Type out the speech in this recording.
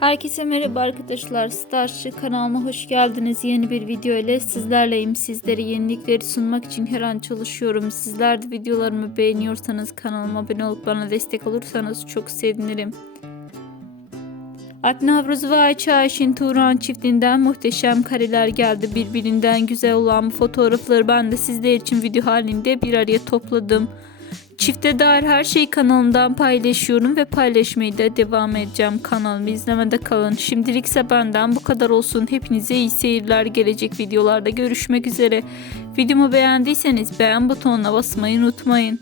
Herkese merhaba arkadaşlar. Starship kanalıma hoş geldiniz. Yeni bir video ile sizlerleyim. Sizlere yenilikleri sunmak için her an çalışıyorum. Sizler de videolarımı beğeniyorsanız kanalıma abone olup bana destek olursanız çok sevinirim. Alp Navruz ve Ayça Ayşin Turan çiftinden muhteşem kareler geldi. Birbirinden güzel olan bu fotoğrafları ben de sizler için video halinde bir araya topladım. Çifte dair her şeyi kanalımdan paylaşıyorum ve paylaşmaya da devam edeceğim. Kanalımı izlemede kalın. Şimdilikse benden bu kadar olsun. Hepinize iyi seyirler. Gelecek videolarda görüşmek üzere. Videomu beğendiyseniz beğen butonuna basmayı unutmayın.